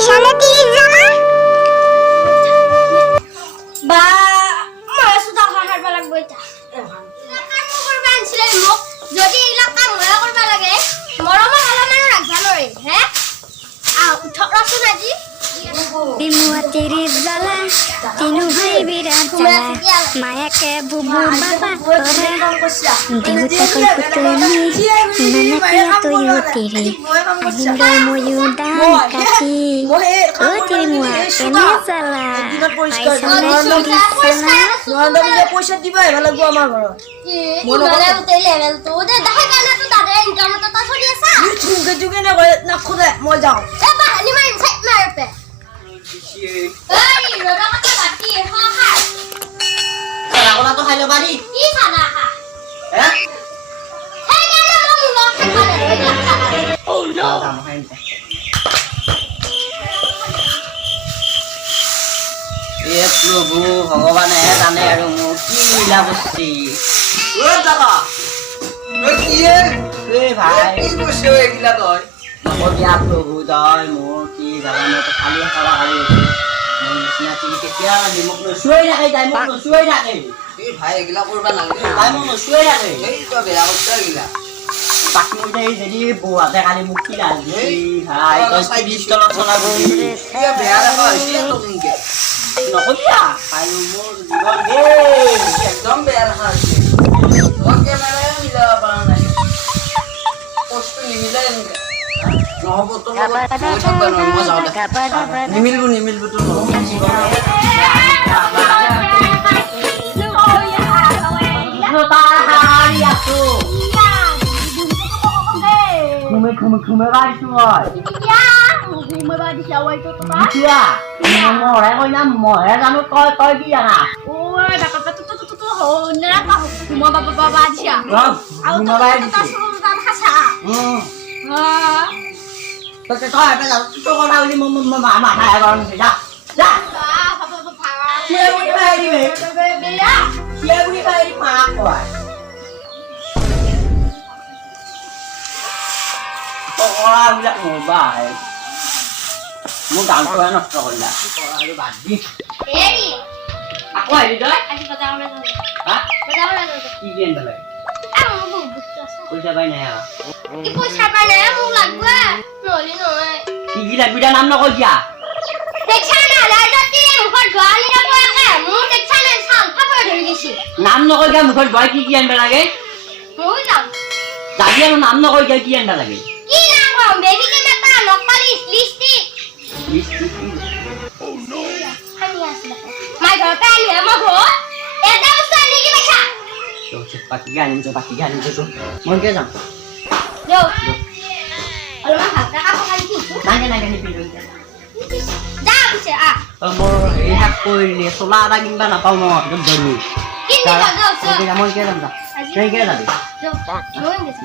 পাইছানে তিৰিৰ জ্বালা বা মই সুদা হাৰব লাগব এটা কাম কৰিব আনছিলে মোক যদি এইলা কাম মই কৰিব লাগে মৰম অলপমান ৰাখবা নৰে হে উঠৰচোন আজি তিমুয়া তিৰিৰ জ্বালা তিনু ভাই বিৰাট জ্বালা মায়াকে বুবু বাবা কৰে দেউতাকৈ পুতনি নানাকিয়া তয়ো তিৰি আহিন্দ ময়ো দান কাটি অ তিমুয়া কেনে জ্বালা পাইছানে তিৰিৰ জ্বালা পইচা দিবা ভাল লাগব আমাৰ ঘৰত ইমানে উঠে লেভেল তো দে দাহে কানে তো দাদা ইনকাম তো তা চলি আছে চুকে চুকে না কয় না খুদে মই যাও এ বাহানি মাইন সাইড মারতে এই রোডা কথা বাতি হা হা রাগলা তো খাইলে বাড়ি কি খানা খা হ্যাঁ এই কেন মুলো খাবা ও নো এ প্রভু ভগবানে জানে আৰু মোক কি লীলা বস্তি ও দাদা ও কি এ ভাই কি বসে এগিলা তই দিয়া প্রভু তই মোৰ কি জানা মই খালি খাবা খালি মোৰ নিচিনা তুমি কেতিয়া মোক নচুৱাই ৰাখে তাই মোক নচুৱাই ৰাখে এই ভাই এগিলা কৰবা নালাগে তাই মোক নচুৱাই ৰাখে এই তই বেয়া কথা এগিলা বাকি মই যদি বহাতে কালি মোক কি লাগে ভাই তই 20 তলত চলা গলি কি বেয়া দেখা হৈছে তোমকে নকবিয়া আৰু মোৰ জীৱন একদম বেয়া দেখা হৈছে ওকে মানে মিলাব পৰা নাই কষ্ট নিমিলে এনেকে নহব তো মই যাওঁ দে নিমিলব তো ঘুমে বাড়িছো মহে কই না মহে জানো তই কি জানা মাথা গরম যা যা মোৰ গানটো নষ্ট কৰিলা আৰু বাদ দি এৰি আকৌ আহিলি তই আজি বজাৰলৈ যাওঁ হা বজাৰলৈ যাওঁ কি কিন পেলাই মোৰ বহুত বস্তু আছে পইচা পাই নাই কি পইচা পাই নাই মোক লাগব নহলি নহয় কি লাগবি তাৰ নাম নকই কিয়া দেখছা না লাজতি মুখত গোৱালি নপয়াকে মোৰ দেখছা না চাল ফাপৰ ধৰি গেছি নাম নকই কিয়া মুখত বয় কি আনবা লাগে মই যাম দাদি আৰু নাম নকই কিয়া কি আনবা লাগে কি নাম কম বেবি কে মেটা নকপালিশ লিপস্টিক Oh no হানি আসলে মাই ঘর পাইলি আমা ঘর এটা বস্তু আনি কি পয়সা তো বাকি গানি তো মই কে যাম দেও অলমা হালকা কাপড় খালি কিছু নাই পিলো যা পিছে আ মোৰ এই হাক কৰিলে চলা এটা কিনবা নাপাও মই একদম দৰমি কিনি যাও মই কে যাম যা তই কে যাবি মই গেছি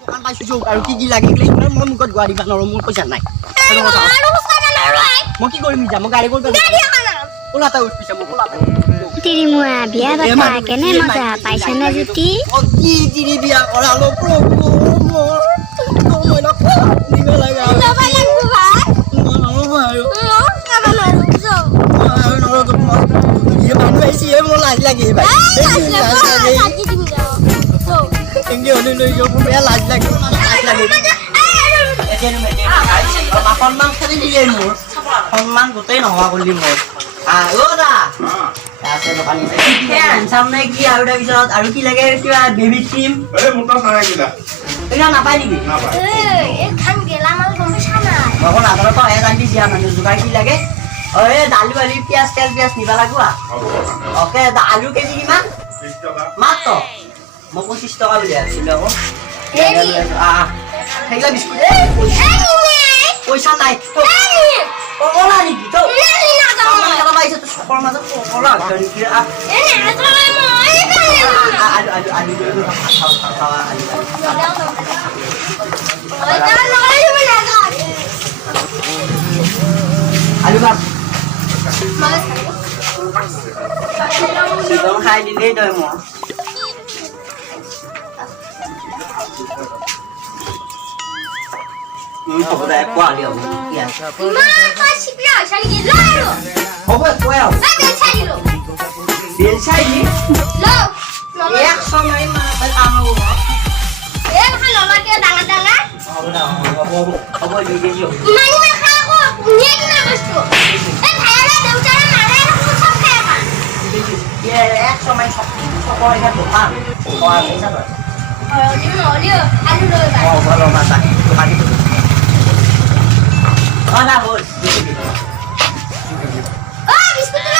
দোকান পাইছো আৰু কি লাগে মই মুখত গোৱা দিবা নৰো মোৰ পইচা নাই আৰু সস্তা না ৰয় মই কি কৰিম যা মই গাড়ী কৰিব গাড়ী খানা ওলাটা উঠপিছা মোক ওলাটা তিৰিমুয়া বিয়া বাটা কেনে মজা পাইছানে জুতি কি তিৰি বিয়া কৰালো প্ৰভু মোৰ মই না নিবে লাগা যাবা লাগব ভাই নৰো ভাই কাবা লাগব যাও নৰো তো মই এই মানুহ আইছি মোৰ লাজ লাগে ভাই সাকি দিম যাও যাও এংগে হলে লৈ গো মোৰ বেয়া লাজ লাগে সন্মান খালি দিলে মোৰ সন্মান গোটেই নোহোৱা কৰিলি মোৰ দা আছে দোকানী হ্যান্ডসাম নে কি আৰু তাৰপিছত আৰু কি লাগে কিবা বেবি ক্ৰীম এইটা নাপায় নেকি এই খান গেলা মাল গমে ছানা মই নাজানো তই জানি দিয়া মানে যোগাৰ কি লাগে দালি বালি পিয়াজ তেল পিয়াজ নিবা লাগব অকে আলু কেজি কিমান 20 টকা মাত্ৰ মই 25 টকা বুলি আছিলো আকৌ সেইগিলা বিস্কুট পইচা নাই কলা নেকি তো চকৰ মাজত কলা নেকি আলু ভাত চিকন খাই দিলেই তই মই হ'ব দে কোৱা দিয়ক কি আছে ইমান কয় চিকৰা হৈছে নেকি ল আৰু হ'ব কোৱা এই বেল চাই দিলো বেল চাই নি ল নলয় 100 মাৰি মাছ কাম হ'ব এই মাখা নলয়কে ডাঙৰ ডাঙৰ হ'ব দে হ'ব দি দিও ইমান খা আকৌ নিয়ে কিনা বস্তু এই ভাইৰে দেউতাৰে মাৰে সব খাই পা 100 মাৰি চকৰ এটা দোকান কোৱা পইচা তই দিও নলিও আলু লৈ বা ভালো মাছ আহি দোকান দি না হ'ল ও বিস্কুট ল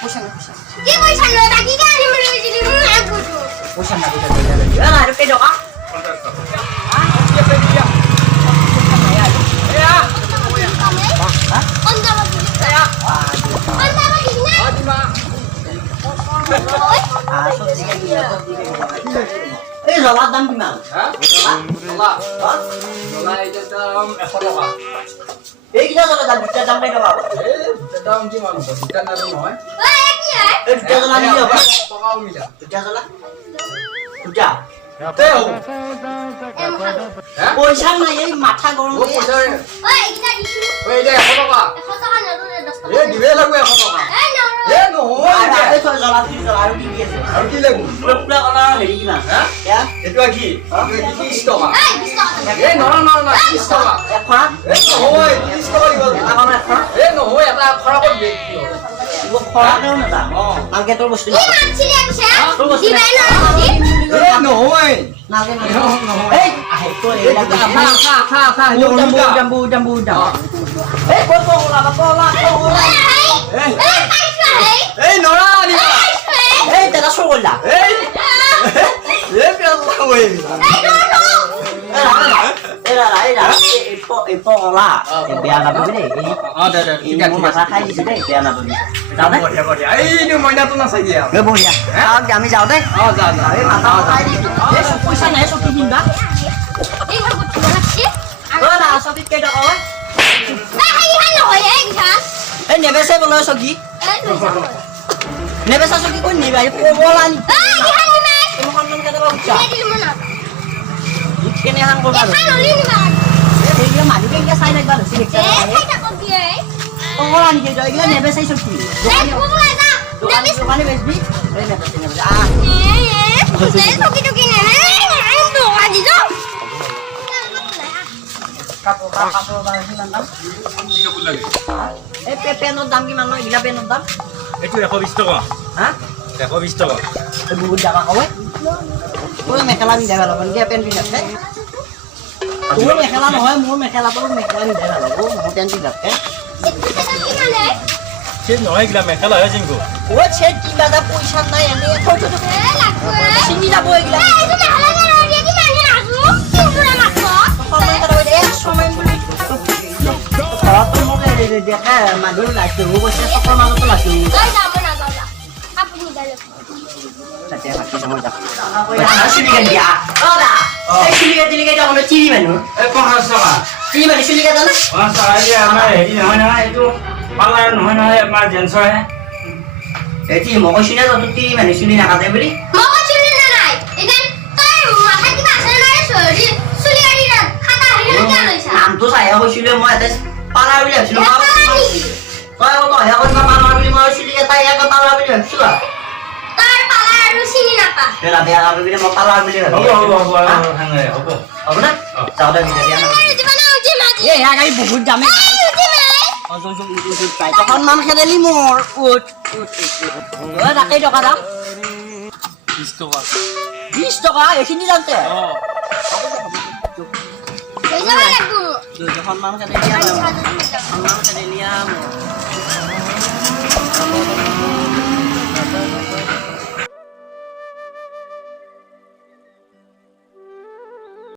পইচা কি পইচা লৈ বাকি কে আনি মৰি দিলি মই না বুঝো পইচা না আৰু কেই টকা এই জলাৰ দাম কিমান এইকেইটা জলা দাম দুটা দাম কেই টকা এই দুটা জলা নিলে হ'ব দুটা জলা দুটা পইচা নাই এই মাথা গৰম তোৰ বস্তু বেয়া নাপাবি দেই মাথা খাই দিছে দেই বেয়া নাপাবি বঢ়িয়া আমি যাওঁ দেই পইচা নাই চকী কিনবা চকীত কেই টকা হয় এই নেবেচে বোলে চকী নেবেচা চকী কৈ নিবা পবলা নি কেনেহান কৰবা সেইগিলা মানুহকে এতিয়া চাই থাকিবা পবলা নেকি এইগিলা নেবেচাই চকী দোকানে বেচবি নেবেচে পেনৰ দাম কিমান নহয় এইগিলা পেনৰ দাম এইটো 120 টকা হা 120 টকা বহুত জাগা হয় তোৰ মেখেলা পিন্ধা ভাল হ'ব নেকি পেণ্ট পিন্ধাতকে তোৰ মেখেলা নহয় মোৰ মেখেলাটো মেখেলা পিন্ধা ভাল হ'ব মোৰ পেণ্ট পিন্ধাতকে চেট নহয় এইগিলা মেখেলা হয় জিংকু চেট কিবা এটা পইচা নাই এনে চিনি যাব এইগিলা ঘৰতো মোক দেখা মানুহ লাইছো কৈছে চকৰ মাজতো লাইছো নামটো চাই কৈছিলো মই এটা পালা বুলি ভাবিছিলো তই পালা বুলি মই চুলি এটা পালা বুলি ভাবিছো বেয়া লাগি মই পালা বুলি হ'ব না যাওঁতে গাড়ী বহুত দামে সন্মান খেদেলি মোৰ তাকেই টকা দাম 20 টকা এইখিনি যাওঁতে সন্মান খেদেলিয়া